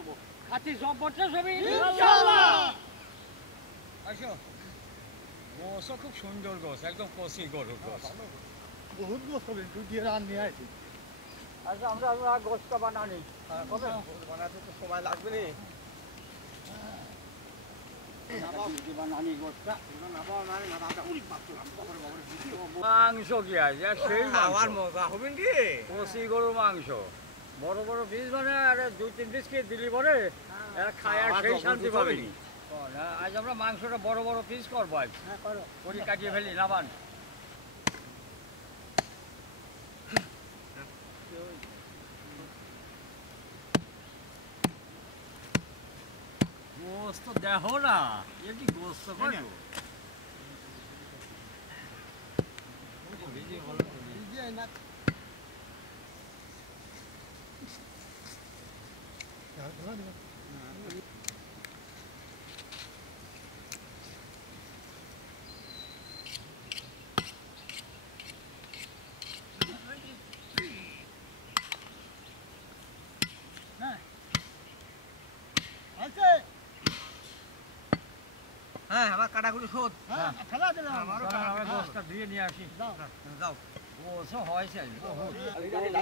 দেবো। খাতি সব বটে সবই ইনশাআল্লাহ। আসো গোসও খুব সুন্দর গোস, একদম কষি গরুর গোস। বহুত গোস হবে, তুই দিয়ে রান নিয়ে আসি। আচ্ছা আমরা গোসটা বানানি। কবে বানাতে তো সময় লাগবে না। বানানি গোসটা মাংস কি আছে সেই আমার মজা হবে কি কষি গরুর মাংস, বড় বড় পিস মানে আরে 2-3 পিস খেয়ে দিলি পরে এরা খায় আর সেই শান্তি পাবেনি। আজ আমরা মাংসটা বড় বড় পিস করবো আজ। করি কাটিয়ে ফেলি নাবান। গোস্ত দেখো না, এ কি গোস্ত করো? হ্যাঁ আমার কাটাগুলো শোধ। হ্যাঁ ফেলা দিলাম। আমারও আমরা গোস্তটা ধুয়ে নিয়ে আসি। যাও গোসও হয়েছে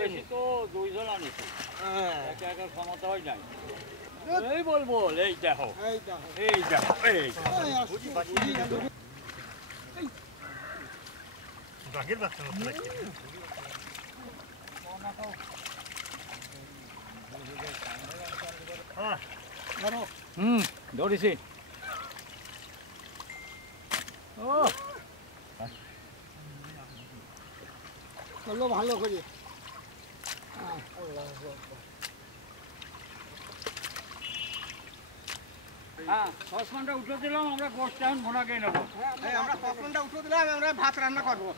বেশি তো 2 জন আনিছি, একা একা ক্ষমতা হয় নাই। এই বলবো এই দেখো এই দেখো এই দেখো এই বাঘের বাচ্চা মতো লাগছে। ধরেছি। ও চলো ভালো করে। হ্যাঁ সসপ্যানটা উঠে দিলাম, আমরা গোস্তটা এখন ভুনা খেয়ে নেবো। আমরা পছন্দটা উঠে দিলাম, আমরা ভাত রান্না করবো।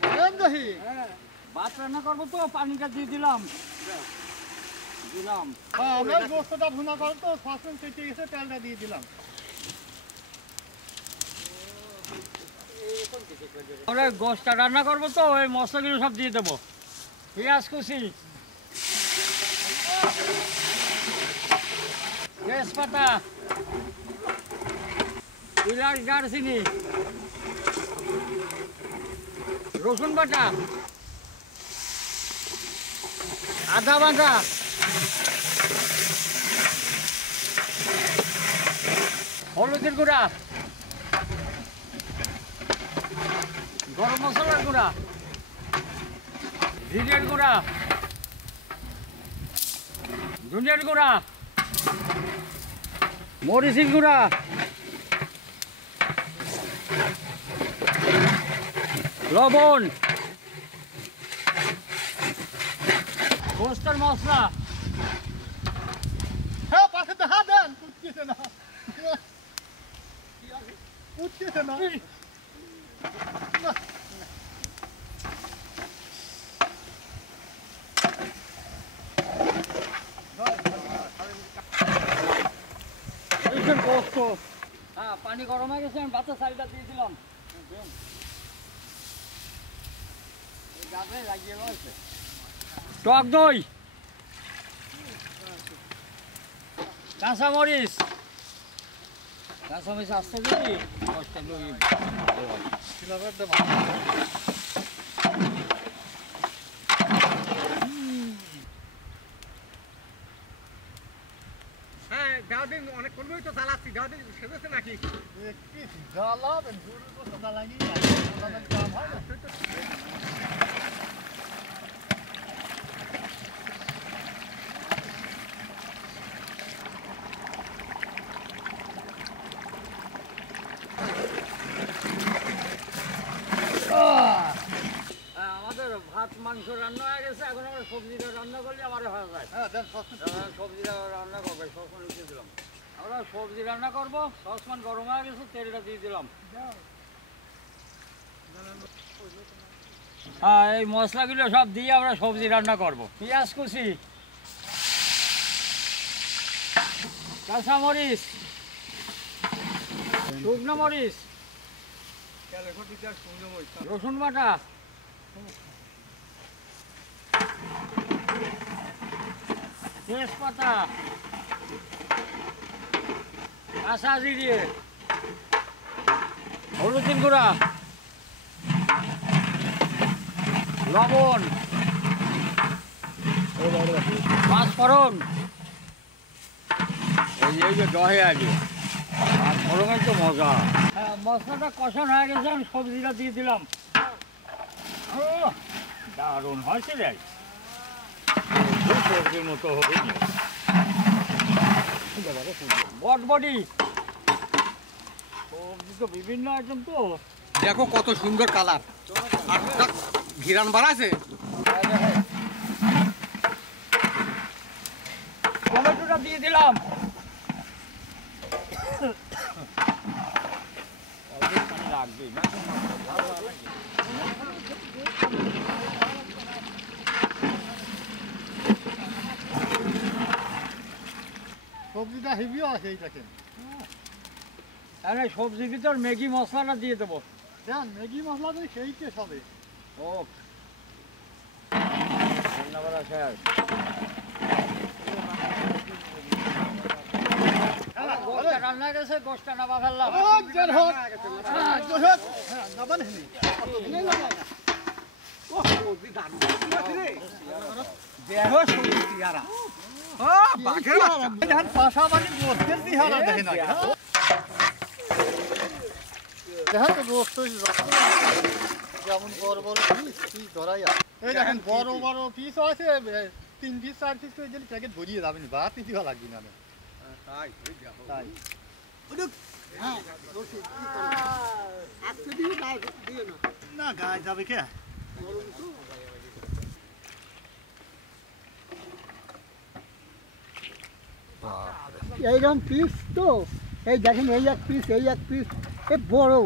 ভাত রান্না করবো তো পানিটা দিয়ে দিলাম দিলাম। আমরা গোস্তটা ভুনা করব তো সসপ্যান কেটে গেছে, তেলটা দিয়ে দিলাম। আমরা গোস্তটা রান্না করবো তো ওই মশলাগুলো সব দিয়ে দেবো। পেঁয়াজ কুচি, তেজপাতা, এলাচ, দারচিনি, রসুন বাটা, আদা বাটা, হলুদের গুঁড়া, গরম মশলার গুঁড়া, জিরের গুঁড়া, ধনিয়ার গুঁড়া, মরিচের গুঁড়া, লবণ, গোস্তের মশলা। হ্যাঁ পাশে দেখা দেন, উঠছে না উঠছে না। হ্যাঁ পানি গরম হয়ে গেছে, আমি ভাতের চালটা দিয়ে দিলাম। টক দই, কাঁচামরিচ, কাঁচামরিচ আসতে দিবি। হ্যাঁ গাউদিন অনেক করবেই তো জ্বালাচ্ছি, গাউদিন সেজেছে নাকি? জ্বালাবেন গরুর গোস্ত জ্বালানি কাম হয় না। আমাদের ভাত মাংস রান্না হয়ে গেছে, এখন আমরা সবজিটা রান্না করলে আমার হয়ে যায়। সবজিটা রান্না করবো, সসমান দিয়ে দিলাম। আমরা সবজি রান্না করবো, সসমান গরম হয়ে গেছে, তেলটা দিয়ে দিলাম। হ্যাঁ এই মশলাগুলো সব দিয়ে আমরা সবজি রান্না করবো। পেঁয়াজ কুচি, কাঁচামরিচ, শুকনো মরিচ, রসুন বাটা, তেজপাতা, কাঁচা জিরে, হলুদের গুঁড়া, লবণ, পাঁচফোড়ন, এই যে দহে আছে আর ফোড়নের তো মজা। হ্যাঁ, মশলাটা কষানো হয়ে গেছে, আমি সবজিটা দিয়ে দিলাম। ও দারুণ হয়েছে রে, সবজির মতো হবে। বটবটি, সবজি তো বিভিন্ন আইটেম তো। দেখো কত সুন্দর কালার আর ঘিরান বাড়াছে। টমেটোটা দিয়ে দিলাম। লাগবে না সবজিটা হেভিও আছে এইটাকে। আরে সবজির ভিতর ম্যাগি মশলাটা দিয়ে দেবো। দেন ম্যাগি মশলা দিয়ে সেই টেস্ট হবে। ও রান্না করা শেষ। গোশটা রান্না গেছে, গোশটা নামা ফেললাম। যেমন বড় বড় পিস ধরাই আছে। এই দেখেন বড় বড় পিসও আছে, 3 পিস 4 পিস করে দিলে প্যাকেট ভরিয়ে যাবেন, ভাত দিতে লাগবে না। তাই না গায়ে যাবে কে? এইরকম পিস তো, এই দেখেন এই এক পিস এই এক পিস, এ বড়।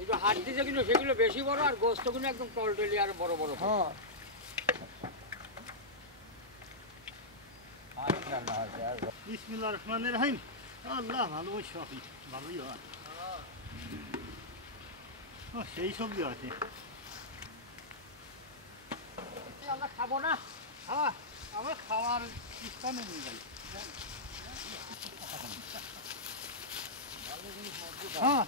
এই যে হাত দিছে কিন্তু সেগুলো বেশি বড়, আর গোস্তগুলো একদম টলটলি আর বড় বড়। হ্যাঁ বিসমিল্লাহির রহমানির রহিম। আল্লাহ ভালো সবই ভালোই হয়। সেই সবজি আছে। আমরা খাবো না। হ্যাঁ, আমার খাওয়ার ইচ্ছা নেই ভাই। হ্যাঁ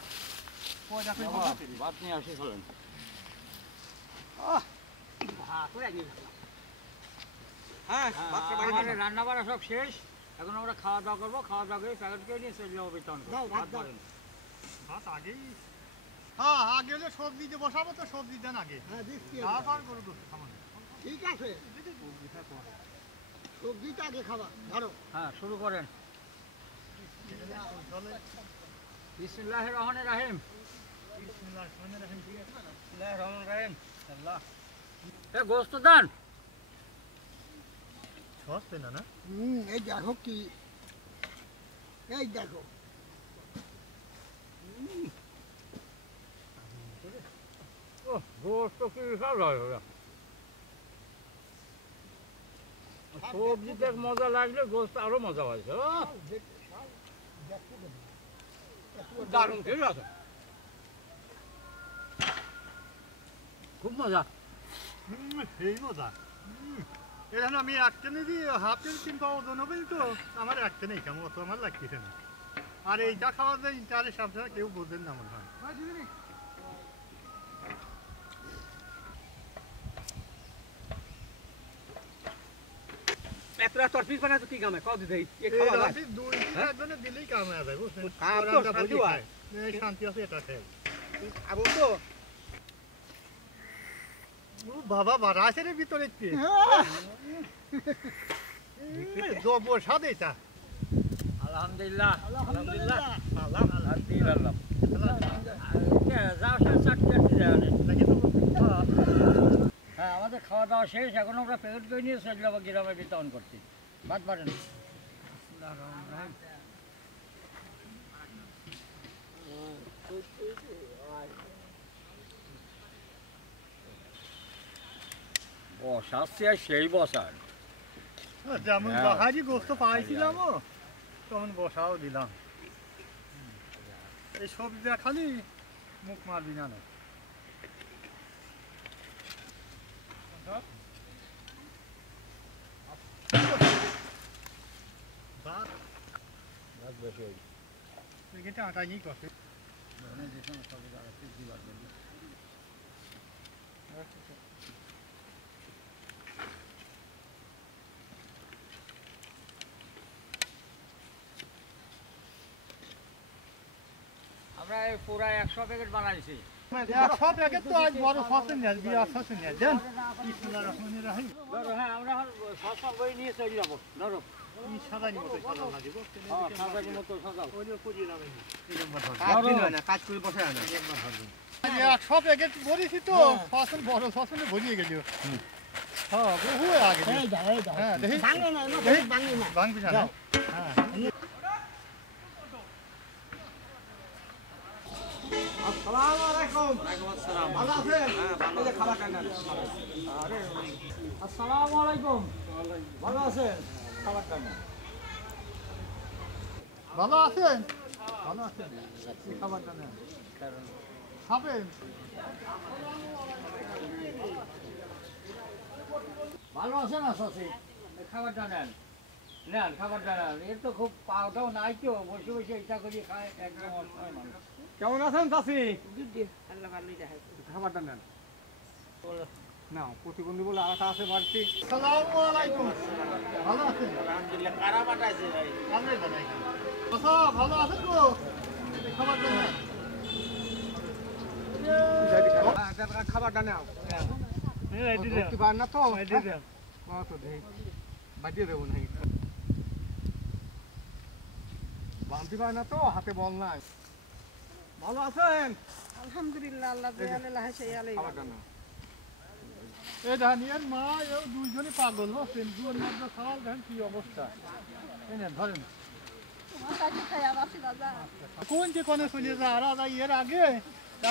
ভাত নিয়ে আসি চলেন। আমাদের রান্না বাড়া সব শেষ, এখন আমরা খাওয়া দাওয়া করবো। খাওয়া দাওয়া করে প্যাকেট করে নিয়ে চলে যাবো বিতরণ করবো। ভাত বাড়েন। ভাত আগেই। হ্যাঁ আগে হলে সবজি দিয়ে বসাবো, তো সবজি দেন আগে। হ্যাঁ দিচ্ছি। তারপর করে দেবো সামান্য। ঠিক আছে, সবজিটা আগে খাবা, ধরো। হ্যাঁ শুরু করেন। বিসমিল্লাহির রহমানির রহিম। বিসমিল্লাহির রহমানির রহিম। বিসমিল্লাহির রহমানির রহিম। আল্লাহ। এ গোশত দেন। সস্তে না না? এই দেখো কি, এই দেখো। ও গোশত কি বিশাল হয় ওরা। সবজিতে মজা লাগলে গোশত আরো মজা হয়েছে। দারুণ ঠিক আছে, খুব মজা। সেই মজা। এখানে আমি এক কেনে দিয়ে হাফ কেজি 3 পাওয়া ওজন হবে তো আমার এক কেনেই কেমন অত আমার লাগতেছে না। আর এইটা খাওয়া যায় ইন্টারে সাবধানে কেউ বোঝেন না মনে হয়। এত তোর পিস বানায় তো কি কামে কত দেই এই রাতে 2 একজনে দিলেই কাম হয়ে যায় বুঝছেন। কাম তো শান্তি হয়। এই শান্তি আছে এটা খেয়ে। আবু তো ও বাবা বাড়া আছে রে ভিতরে কি? জবর স্বাদ এটা। আলহামদুলিল্লাহ। আলহামদুলিল্লাহ। আলহামদুলিল্লাহ। হ্যাঁ আমাদের খাওয়া দাওয়া শেষ, এখন আমরা প্যাকেট করে নিয়ে চলে যাবো গ্রামে বিতরণ করতে। ভাত বাড়েন। বসাচ্ছি আর সেই বসার। যেমন বাহারি গোস্ত পাইছিলাম তেমন বসাও দিলাম। এই সবজিটা খালি মুখ মারবি না। এটা আটা নিয়ে করছে আমরা এই পুরা 100 প্যাকেট বানাইছি। 100 প্যাকেট তো আজ বড় সসে নিয়ে আসবি আর সসে নিয়ে দেন বিসমিল্লাহির রহমানির রহিম ধরো হ্যাঁ আমরা সব বই নিয়ে চলে যাবো। ধরো এই সাদানি মতো সাদা না দিব হ্যাঁ সাজার মতো সাজাও। ওই যে পুজি নামে এই একবার ধর কাজ দিন হয় না, কাজ করে বসে হয় না। একবার ধর 100 প্যাকেট ভরিছি তো সসন বড় সসনে ভরিয়ে গেল হ্যাঁ বহু আগে এই দাও এই দাও হ্যাঁ দেখি ভাঙে না না ভাঙে না ভাঙবি না হ্যাঁ আসসালামু আলাইকুম। ভালো আছেন? এই যে খাবার টান্না। আসসালামু আলাইকুম। ভালো আছেন? খাবার টান্না। ভালো আছেন ভালো আছেন এই খাবারটা নেন খাবেন ভালো আছেন আসাসি? খাবারটা নেন নেন খাবারটা নেন। এর তো খুব পাওটাও নাই তো, বসে বসে ইচ্ছা করি খায় একদম অসহায় মানুষ। কেমন আছেন চাচি? খাবারটা নেন। না প্রতিবন্ধী বলে আলাদা আছে বাড়তি। আসসালামু আলাইকুম ভালো আছেন আলহামদুলিল্লাহ কারা পাঠাইছে ভাই? আমরা বানাই কথা ভালো আছেন তো এই খাবারটা নেন খাবারটা নাও। এই দিদি ধরতে পারেন না তো? এই দিদি তো দেখি বাজিয়ে দেবো নাকি? বাঁধতে পারে না তো, হাতে বল নাই। ভালো আছেন? আলহামদুলিল্লাহ আল্লাহ দয়ালে লাহে সেই আলাই খাবারটা নাও। এই ধানিয়ার মা এও দুইজনই পাগল হচ্ছেন দুয়ার মধ্যে খাওয়াল দেখেন কি অবস্থা এই নেন ধরেন তোমার কাছে খাই আবাসি দাদা কোন যে কোনে চলে যায় আর আজ এর আগে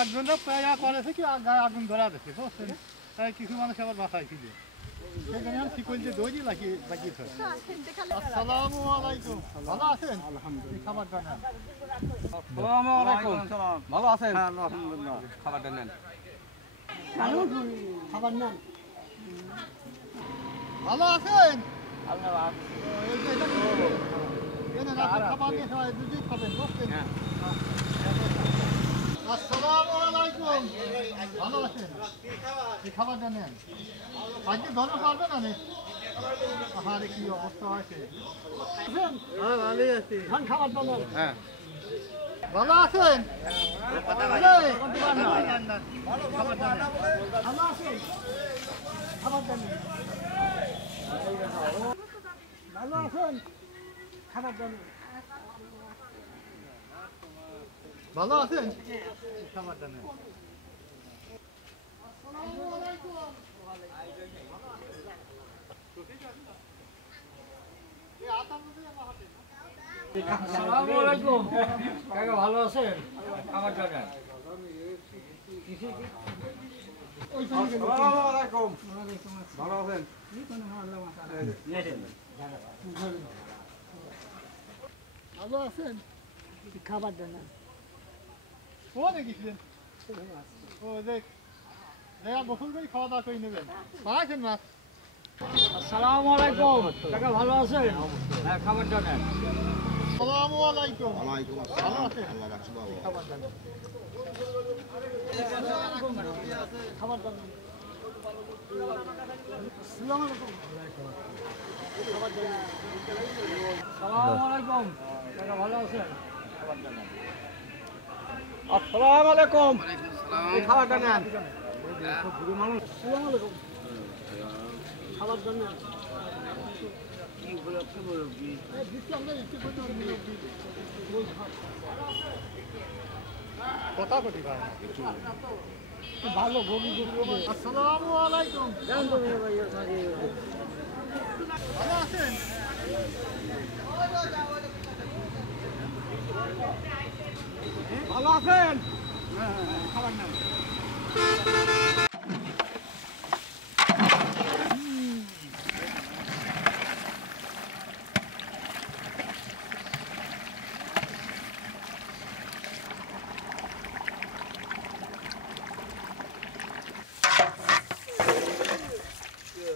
একজনরা প্রায় করেছে কি গায়ে আগুন ধরা দিচ্ছে বুঝছেন তাই কিছু মানুষ আবার বাসায় ছিল সেখানে আমি শিকল যে দড়ি লাগিয়েছে আসসালামু আলাইকুম ভালো আছেন আলহামদুলিল্লাহ খাবারটা নেন আসসালামু আলাইকুম। ভালো আছেন? আলহামদুলিল্লাহ। খাবারটা নেন। খাবার নেন ভালো আছেন আল্লাহ এই যে এটা কি? এই নেন, আপনার খাবার নিয়ে সবাই দুটোই খাবেন বুঝছেন আসসালামু আলাইকুম ভালো আছেন এই খাবারটা নেন আজকে ধরো পারবে না নে আহারে কি অবস্থা হয়েছে হ্যাঁ ভালোই আছি খাবারটা নেন হ্যাঁ। ভালো আছেন এই, খাবারটা নেন ভালো আছেন খাবারটা নেন ভালো আছেন খাবারটা নেন ভালো আছেন খাবারটা নেন আসসালামু আলাইকুম। কাকা ভালো আছেন? খাবারটা নেন। আসসালামু আলাইকুম। ভালো আছেন? ভালো আছেন খাবারটা নেন ও দেখিছিলেন ও দেখ দেখা গোসল করে খাওয়া দাওয়া করে নেবেন পাইছেন মাছ আসসালামু আলাইকুম। কাকা ভালো আছেন? হ্যাঁ খাবারটা নেন। আসসালামু আলাইকুম ভালো আছেন খাবারটা নেন খাবারটা নেন আসসালামু আলাইকুম খাবারটা নেন আসসালামু আলাইকুম। কাকা ভালো আছেন? খাবারটা নেন। আসসালামু আলাইকুম। এই খাবারটা নেন। আসসালামু আলাইকুম খাবারটা নেন এই দিচ্ছি আমরা একটু করতে কথা কটি ভাই ভালো ভোগী আসসালামু আলাইকুম ভালো আছেন ভালো আছেন? খাবার নেন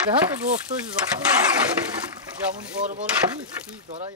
দেখেন তো গোস্ত যেমন বড় বড় পিস ধরাই